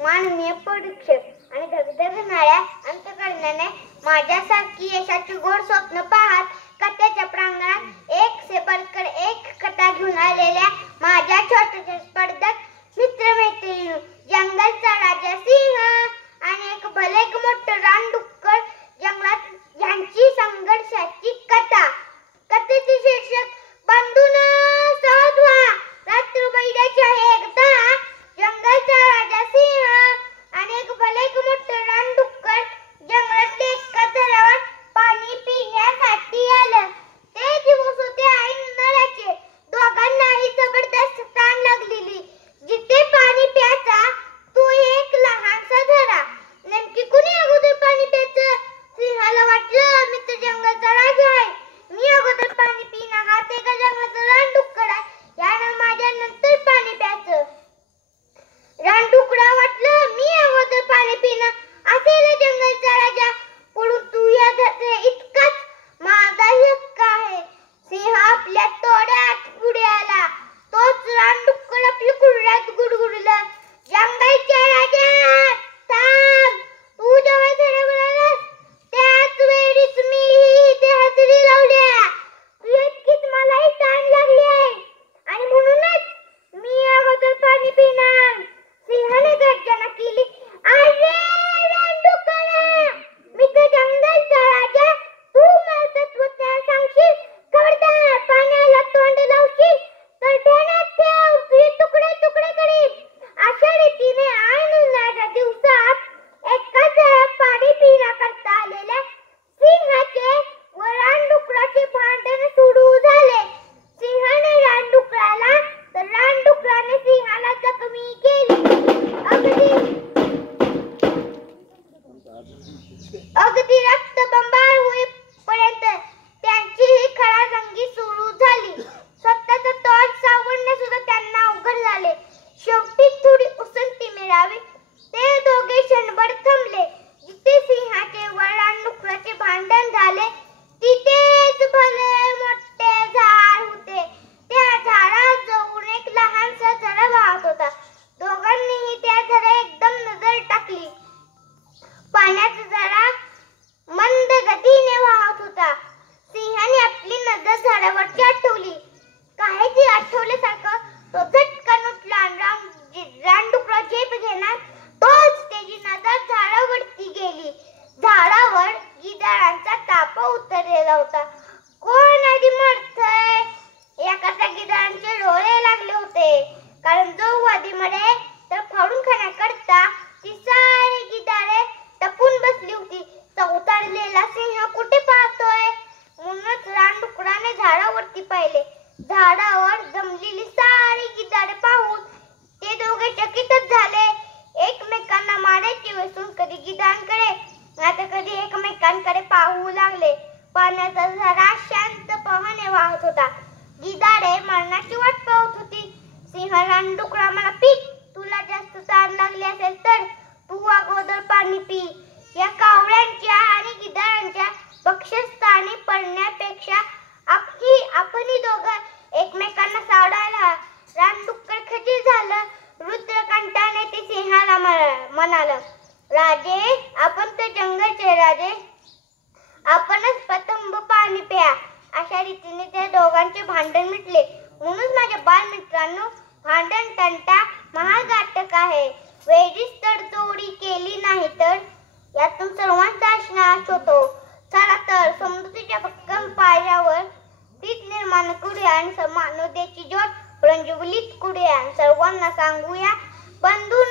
माननीय परीक्षक आणि धगधगणाऱ्या अंतःकरणाने माझ्यासारखी यशाची गोड स्वप्न पाहत कथेच्या प्रांगणात एक से बढ़कर एक कथा घेऊन आलेल्या माझ्या छोट्याशा स्पर्धक मित्रमैत्रिणी, जंगलचा राजा सिंह आणि एक भले मोठं रानडुक्कर जंगलात यांची संघर्षाची कथा. कथेचे शीर्षक बंधूंनो सावध व्हा, रात्र बैलाची आहे एकदा. जंगलचा राजा सिंह आणि एक भले मोठं रानडुक्कर जंगलातल्या एका तलावात पाणी पिण्यासाठी आलं. ते दिवस होते ऐन उन्हाळ्याचे. दोघांनाही जबरदस्त तहान लागलेली. जिथे पाणी प्यायचा तो एक लहानसा झरा. नेमकी कुणी अगोदर पाणी प्यायचं? सिंहाला वाटलं मी तर जंगलचा राजा आहे, मी अगोदर पाणी पिणार. हा ते का जंगलाचा रानडुक्कर आहे, यानं माझ्या नंतर पाणी प्यायचं. रानडुकरा वाटलं मी अगोदर पाणी पिणार असेल जंगलचा राजा, पण तू या इतकाच माझाही हक्क आहे. सिंह आपल्या तोड्यात पुढे आला. तोच रानडुक्कर आपल्या कुर्रात गुडगुडला, जंगलच्या राजा थांब. तू जेव्हा झरा बोलालास त्याच वेळीच मी इथे हजेरी लावल्या. तू इतकीच मलाही तहान लागली आहे आणि म्हणूनच मी अगोदर पाणी पिणार. सिंहाने गर्जना केली, अरे रानडुकरा, मी तर जंगलचा राजा, तू मला तत्वज्ञान सांगशील? खबरदार पाण्याला तोंड लावशील तर ध्यानात ठेव, तुझे तुकडे तुकडे करीन. अशा रीतीने ऐन उन्हाळ्याच्या दिवसात एका झऱ्यात पाणी पिण्याकरता आलेल्या सिंहाचे व रानडुकराचे भांडण सुरू झाले. सिंहाने रानडुकराला तर रानडुकराने सिंहाला जखमी केली. अगदी रक्तबंबाळ होईपर्यंत त्यांची ही खडाजंगी सुरू झाली. स्वतःचा तोंड सावरणे सुद्धा त्यांना अवघड झाले. शेवटी थोडी उसंती मिळावी ते दोघे क्षणभर थांबले. जिथे सिंहाचे व रानडुकराचे भांडण झाले तिथेच भले मोठे झाड होते. त्या झाडाजवळून एक लहानसा झरा वाहत होता. दोघांनीही त्या झऱ्यात एकदम नजर टाकली. पाण्याचा झरा मंद गतीने वाहत होता. सिंहाने आपली नजर झाडावरची आठवली. काहीतरी आठवल्यासारखं तो झटकन उठला आणि रानडुकरा झेप घेणार तोच त्याची नजर झाडावरती गेली. झाडावर गिधाडांचा तापा उतरलेला होता. कोण आधी मरतंय याकरता गिधाडांचे डोळे लागले होते, कारण जो आधी मरे तर फाडून खाण्याकरता ती सारी गिधाडे टपून बसली होती. चौताळलेला सिंह कुठे पाहतोय म्हणूनच रानडुकराने झाडावरती पाहिले. झाडावर जमलेली सारी गिधाडे पाहून ते दोघे चकितच झाले. एकमेकांना मारायची वेसून कधी गिधाडांकडे आता कधी एकमेकांकडे पाहू लागले. पाण्याचा झरा शांतपणे वाहत होता. गिधाडे मरणाची वाट पाहत होती. सिंह रानडुकरा मला पीक, तुला जास्त तहान लागली असेल तर तू अगोदर पाणी पी. या कावळ्यांच्या आणि गिधाडांच्या बक्षस्थानी पडण्यापेक्षा आपणही दोघं एकमेकांना सावडायला. रानडुक्कर खजील झालं. रुद्रकांताने ते सिंहाला म्हणालं, राजे, आपण तर जंगलचे राजे, आपणच प्रथम पाणी प्या. अशा रीतीने त्या दोघांचे भांडण मिटले. म्हणून माझ्या बालमित्रांनो, भांडण तंटा महाघातक आहे. वेळीच तडजोडी केली नाही तर यातून सर्वांचा नाश होतो. चला तर समृद्धीच्या भक्कम पायावर तीच निर्माण करूया आणि मानवतेची ज्योत प्रज्वलित करूया. सर्वांना सांगूया, बंधू